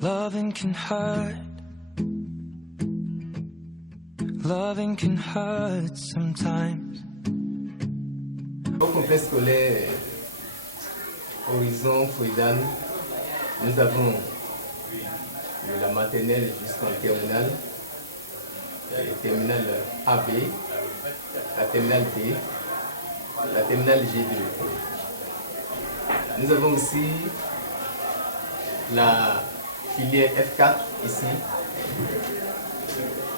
Loving can hurt. Loving can hurt sometimes. Au complexe scolaire Horizon Fouidane, nous avons de la maternelle jusqu'en terminale, terminale AB, la terminale B, la terminale G2. Nous avons aussi la filière F4 ici,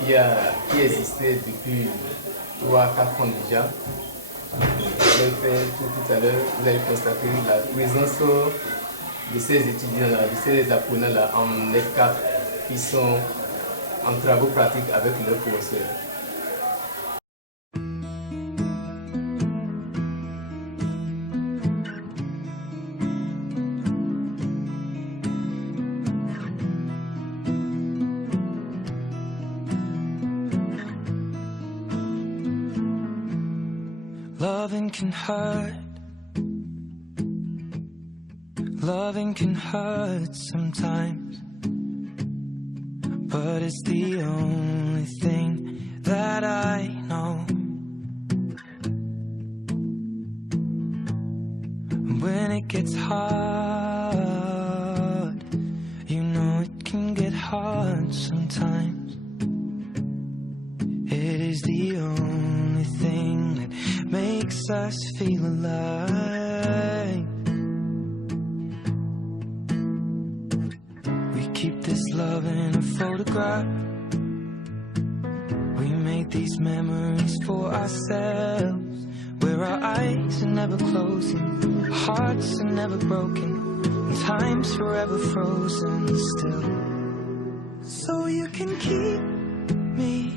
qui existait depuis 3 à 4 ans déjà. Tout à l'heure, vous allez constater la présence de ces étudiants-là, de ces apprenants-là en F4 qui sont en travaux pratiques avec leurs professeurs. Loving can hurt. Loving can hurt sometimes. But it's the only thing that I know. When it gets hard, you know it can get hard sometimes. It is the only thing that makes us feel alive. We keep this love in a photograph. We make these memories for ourselves, where our eyes are never closing, hearts are never broken, and time's forever frozen still. So you can keep me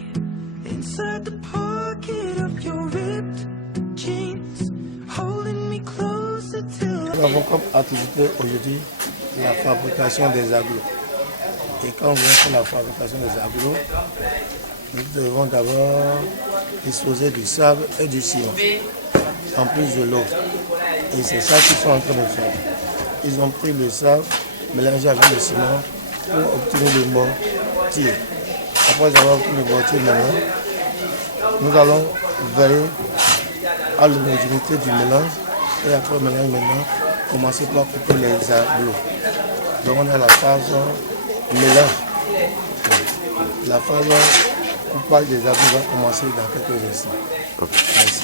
inside the pocket of your ripped jeans, holding me closer till Nous avons comme activité aujourd'hui la fabrication des aglos. Et quand on vient faire la fabrication des aglos, nous devons d'abord disposer du sable et du ciment, en plus de l'eau. Et c'est ça qu'ils sont en train de faire. Ils ont pris le sable, mélangé avec le ciment pour obtenir le mortier. Après avoir obtenu le mortier maintenant, nous allons veiller à l'homogénéité du mélange et après le mélange maintenant, commencer par couper les aglos. Donc on a la phase mélange. La phase coupage des aglos va commencer dans quelques instants. Merci.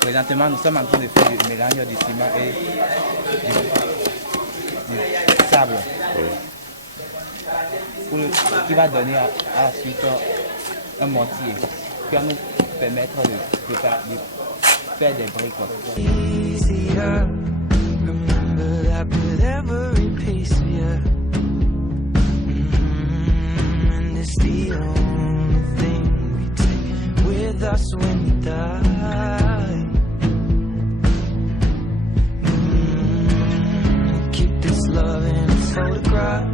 Présentement, nous sommes en train de faire du mélange du ciment et du sable, qui va donner à la suite un mortier qui va nous permettre de faire des briques. Photograph.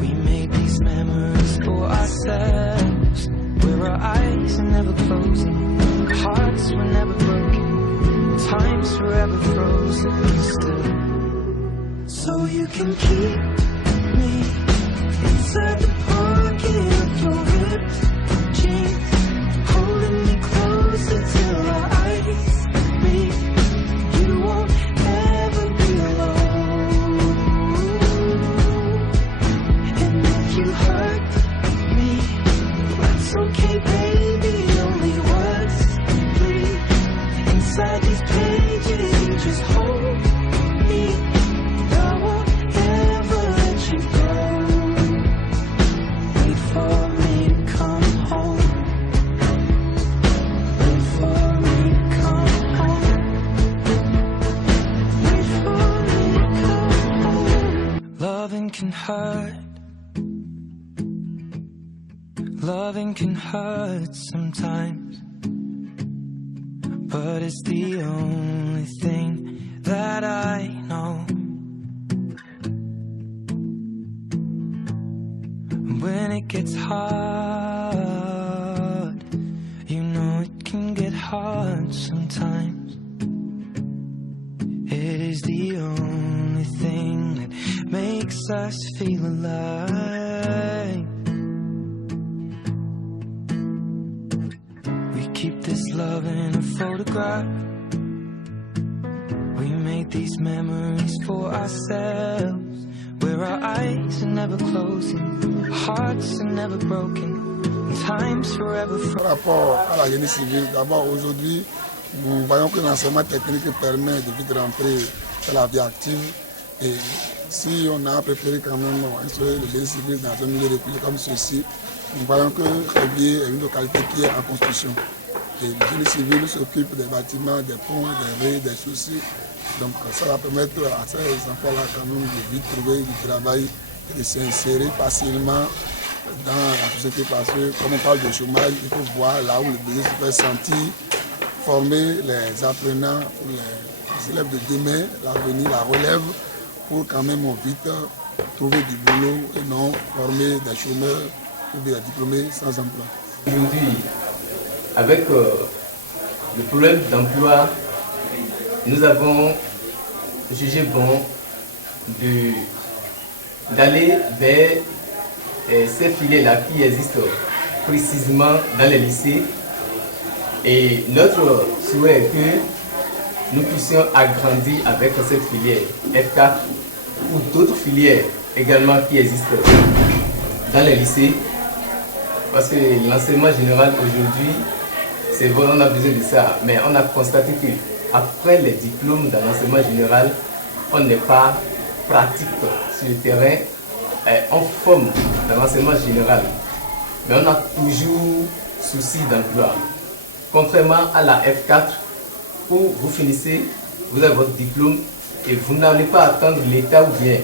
We made these memories for ourselves, where our eyes are never closing, hearts were never broken, time's forever frozen still. So you can keep me inside the pocket of your ripped jeans, holding me closer till our eyes meet. You won't ever be alone. Okay, baby, only words bleed inside these pages. You just hold me. I won't ever let you go. Wait for me to come home. Wait for me to come home. Wait for me to come home. Loving can hurt. Loving can hurt sometimes, but it's the only thing that I know. When it gets hard, you know it can get helps us feel alive. We keep this love in a photograph. We made these memories for ourselves, where our eyes are never closing, hearts are never broken, and time's forever frozen. Par rapport à la génie civile, d'abord aujourd'hui, nous voyons que l'enseignement technique permet de vite rentrer dans la vie active. Et si on a préféré quand même instaurer le génie civil dans un milieu reculé comme ceci, nous voyons que Rébié est une localité qui est en construction. Et le génie civil s'occupe des bâtiments, des ponts, des raies, des chaussées. Donc ça va permettre à ces enfants-là quand même de vite trouver du travail et de s'insérer facilement dans la société parce que comme on parle de chômage, il faut voir là où le besoin se fait sentir, former les apprenants, les élèves de demain, l'avenir, la relève, pour quand même vite trouver du boulot et non former des chômeurs ou des diplômés sans emploi. Aujourd'hui, avec le problème d'emploi, nous avons jugé bon d'aller vers ces filières-là qui existent précisément dans les lycées. Et notre souhait est que nous puissions agrandir avec cette filière F4 ou d'autres filières également qui existent dans les lycées. Parce que l'enseignement général aujourd'hui, c'est vrai, on a besoin de ça, mais on a constaté qu'après les diplômes dans l'enseignement général, on n'est pas pratique sur le terrain. On forme dans l'enseignement général, mais on a toujours souci d'emploi. Contrairement à la F4, où vous finissez, vous avez votre diplôme et vous n'allez pas attendre l'État ou bien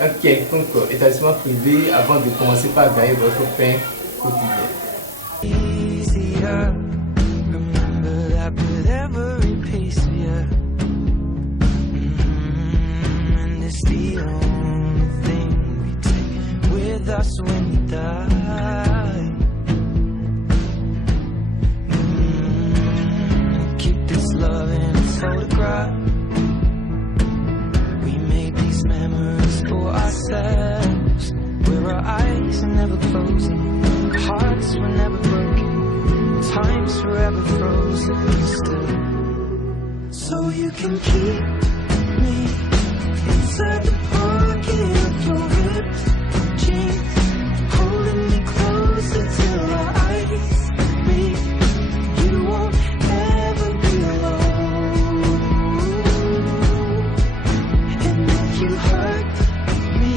un quelconque établissement privé avant de commencer par gagner votre pain quotidien. Remember that with every piece of you, and it's the only thing we take with us when we die. Keep this love in a photograph. We made these memories for ourselves, where our eyes are never closing, hearts were never broken, time's forever frozen still. So you can keep me inside the pocket of your ripped jeans, holding me closer till our eyes meet. You won't ever be alone. And if you hurt me,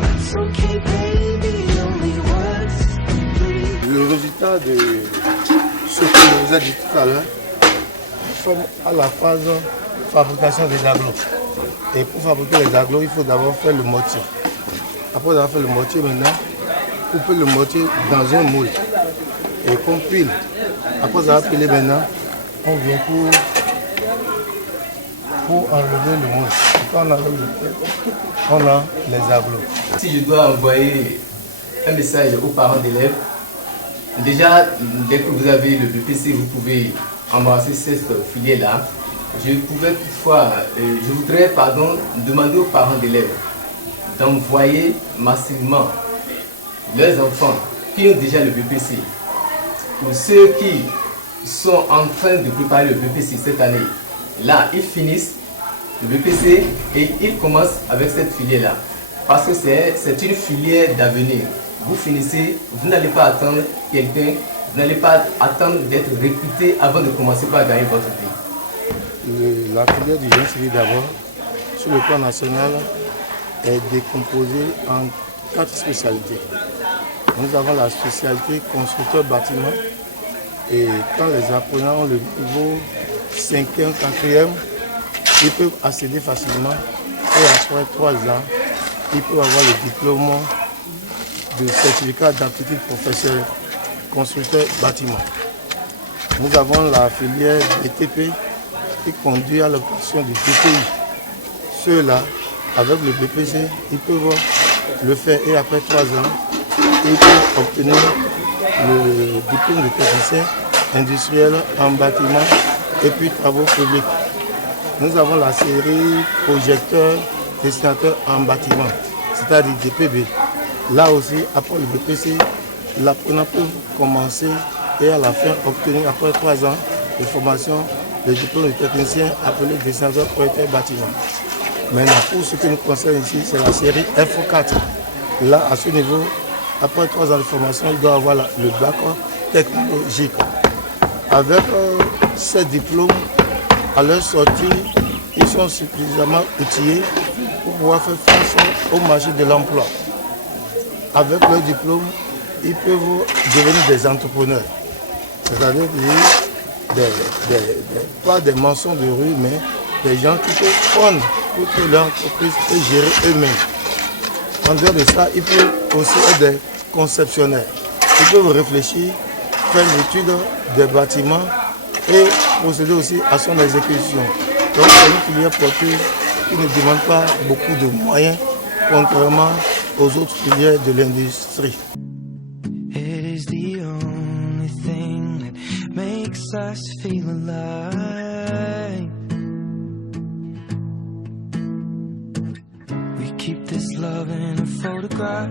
that's okay, baby, only once, please. Le résultat de ce que je vous ai dit tout à l'heure, nous sommes à la phase de fabrication des agglos. Et pour fabriquer les agglos, il faut d'abord faire le mortier. Après avoir fait le mortier, maintenant, couper le mortier dans un moule. Et qu'on pile. Après avoir pilé maintenant, on vient pour enlever le moule. Quand on enlève le moule, on a les agglos. Si je dois envoyer un message aux parents d'élèves, déjà, dès que vous avez le BPC, vous pouvez embrasser cette filière-là. Je voudrais demander aux parents d'élèves d'envoyer massivement leurs enfants qui ont déjà le BPC, ou ceux qui sont en train de préparer le BPC cette année. Là, ils finissent le BPC et ils commencent avec cette filière-là. Parce que c'est une filière d'avenir. Vous finissez, vous n'allez pas attendre quelqu'un, vous n'allez pas attendre d'être recruté avant de commencer par gagner votre vie. La filière du génie civil d'abord, sur le plan national, est décomposée en 4 spécialités. Nous avons la spécialité constructeur bâtiment et quand les apprenants ont le niveau 5e, 4e, ils peuvent accéder facilement et après 3 ans, ils peuvent avoir le diplôme de certificat d'aptitude professionnelle constructeur bâtiment. Nous avons la filière BTP qui conduit à l'obtention du DPI. Ceux-là, avec le BPC, ils peuvent le faire et après 3 ans, ils peuvent obtenir le diplôme de technicien industriel en bâtiment et puis travaux publics. Nous avons la série projecteur dessinateur en bâtiment, c'est-à-dire DPB. Là aussi, après le BPC, l'apprenant peut commencer et à la fin obtenir, après 3 ans de formation, le diplôme de technicien appelé dessinateur proyecteur bâtiment. Maintenant, pour ce qui nous concerne ici, c'est la série F4. Là, à ce niveau, après 3 ans de formation, il doit avoir le bac technologique. Avec ces diplômes, à leur sortie, ils sont suffisamment outillés pour pouvoir faire face au marché de l'emploi. Avec leur diplôme, ils peuvent devenir des entrepreneurs. C'est-à-dire pas des maçons de rue, mais des gens qui peuvent prendre toute leur entreprise et gérer eux-mêmes. En dehors de ça, ils peuvent aussi être des conceptionnaires. Ils peuvent réfléchir, faire l'étude des bâtiments et procéder aussi à son exécution. Donc c'est une filière porteuse qui ne demande pas beaucoup de moyens, contrairement aux autres filières de l'industrie. It is the only thing that makes us feel alive. We keep this love in a photograph.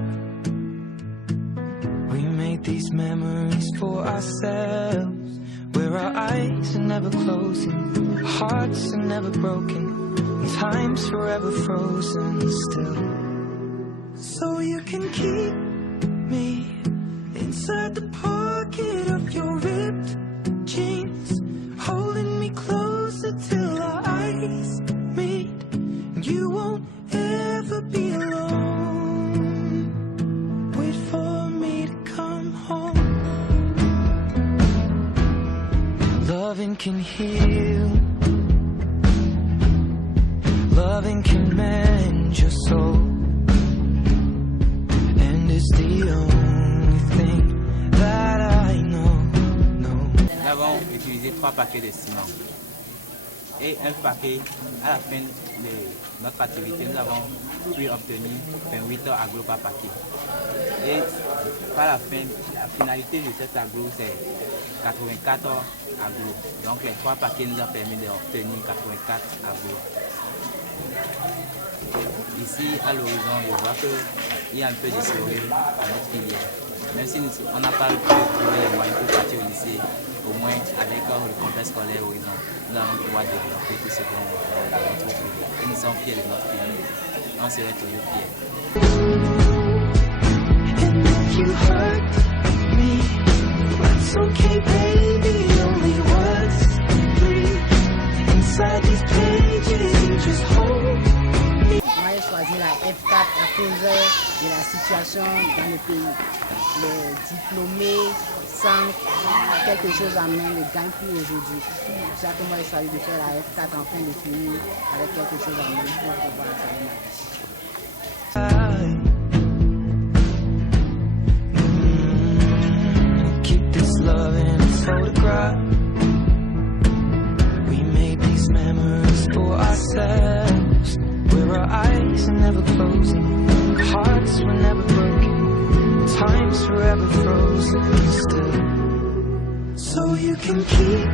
We made these memories for ourselves, where our eyes are never closing, hearts are never broken, and time's forever frozen still. So you can keep me inside the pocket of your ripped jeans, holding me closer till our eyes meet, and you won't ever be alone. Wait for me to come home. Loving can heal, loving can mend your soul, and it's the only thing that I know. Nous avons utilisé 3 paquets de ciment et un paquet à la fin de notre activité. Nous avons pu obtenir 28 agglos par paquet. Et par la fin, la finalité de cet aglo, c'est 84 agglos. Donc les 3 paquets nous ont permis d'obtenir 84 agglos. Ici, à l'horizon, je vois qu'il y a un peu d'historique à notre filière. Même si on n'a pas pu trouver les moyens pour partir au lycée, au moins avec le complexe scolaire Horizon, nous allons pouvoir développer tout ce qu'on a dans notre filière. Et nous sommes fiers de notre filière. On serait toujours fiers. And if you hurt me, that's okay, baby. Only once, breathe inside these pages. You just hold me. Moi, j'ai choisi la F4 à cause de la situation dans le pays. Les diplômés sans quelque chose à main ne gagnent plus aujourd'hui. C'est pour ça que moi, j'ai choisi de faire la F4 afin de finir avec quelque chose à main pour pouvoir gagner ma vie. Keep this love in a photograph. We made these memories for ourselves, where our eyes are never closing, hearts were never broken, time's forever frozen still. So you can keep